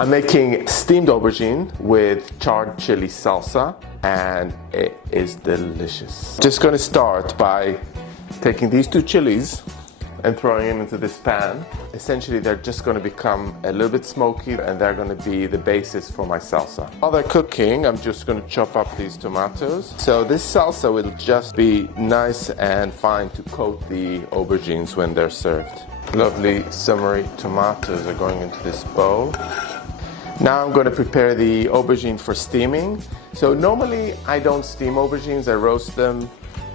I'm making steamed aubergine with charred chili salsa, and it is delicious. Just going to start by taking these two chilies and throwing them into this pan. Essentially, they're just going to become a little bit smoky, and they're going to be the basis for my salsa. While they're cooking, I'm just going to chop up these tomatoes. So this salsa will just be nice and fine to coat the aubergines when they're served. Lovely summery tomatoes are going into this bowl. Now I'm going to prepare the aubergine for steaming. So normally I don't steam aubergines, I roast them,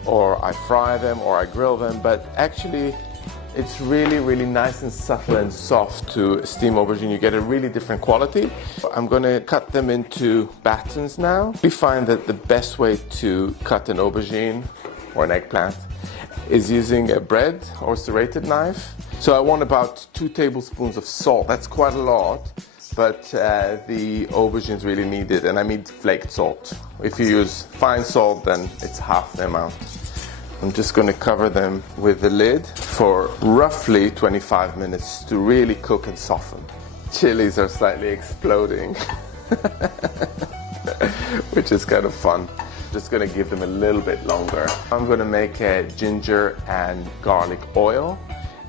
or I fry them, or I grill them, but actually it's really nice and subtle and soft to steam aubergine. You get a really different quality. I'm going to cut them into batons now. We find that the best way to cut an aubergine or an eggplant is using a bread or serrated knife. So I want about 2 tablespoons of salt. That's quite a lot, but the aubergines really need it, and I mean flaked salt. If you use fine salt, then it's half the amount. I'm just going to cover them with the lid for roughly 25 minutes to really cook and soften. Chilies are slightly exploding, which is kind of fun. Just going to give them a little bit longer. I'm going to make a ginger and garlic oil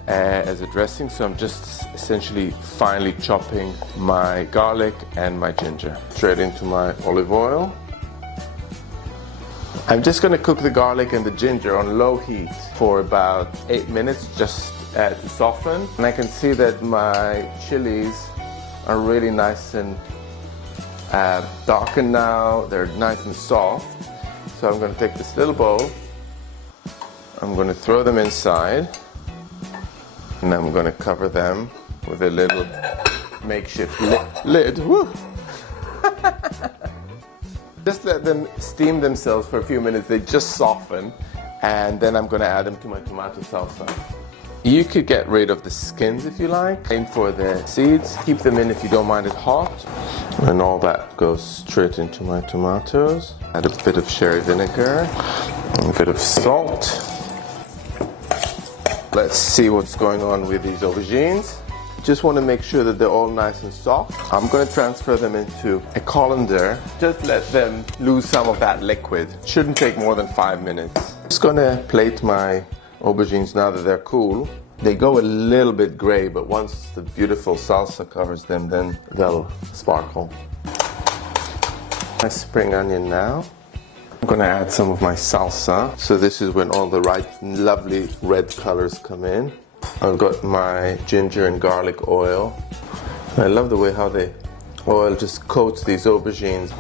as a dressing, so I'm just essentially finely chopping my garlic and my ginger straight into my olive oil. I'm just going to cook the garlic and the ginger on low heat for about 8 minutes just to soften. And I can see that my chilies are really nice and darkened now. They're nice and soft. So I'm going to take this little bowl, I'm going to throw them inside, and I'm going to cover them with a little makeshift lid. Woo! Just let them steam themselves for a few minutes. They just soften, and then I'm going to add them to my tomato salsa. You could get rid of the skins if you like. Aim for the seeds. Keep them in if you don't mind it hot. And all that goes straight into my tomatoes. Add a bit of sherry vinegar, a bit of salt. Let's see what's going on with these aubergines. Just want to make sure that they're all nice and soft. I'm going to transfer them into a colander. Just let them lose some of that liquid. Shouldn't take more than 5 minutes. Just going to plate my aubergines now that they're cool. They go a little bit gray, but once the beautiful salsa covers them, then they'll sparkle. My spring onion now. I'm going to add some of my salsa. So this is when all the right lovely red colors come in. I've got my ginger and garlic oil. I love the way how the oil just coats these aubergines.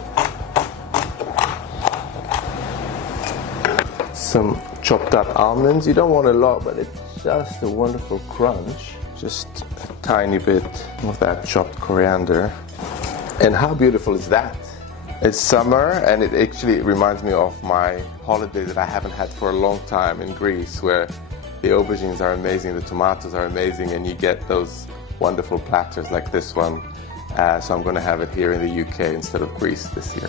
Some chopped up almonds. You don't want a lot, but it's just a wonderful crunch. Just a tiny bit of that chopped coriander. And how beautiful is that? It's summer, and it actually reminds me of my holiday that I haven't had for a long time in Greece, where the aubergines are amazing, the tomatoes are amazing, and you get those wonderful platters like this one. So I'm going to have it here in the UK instead of Greece this year.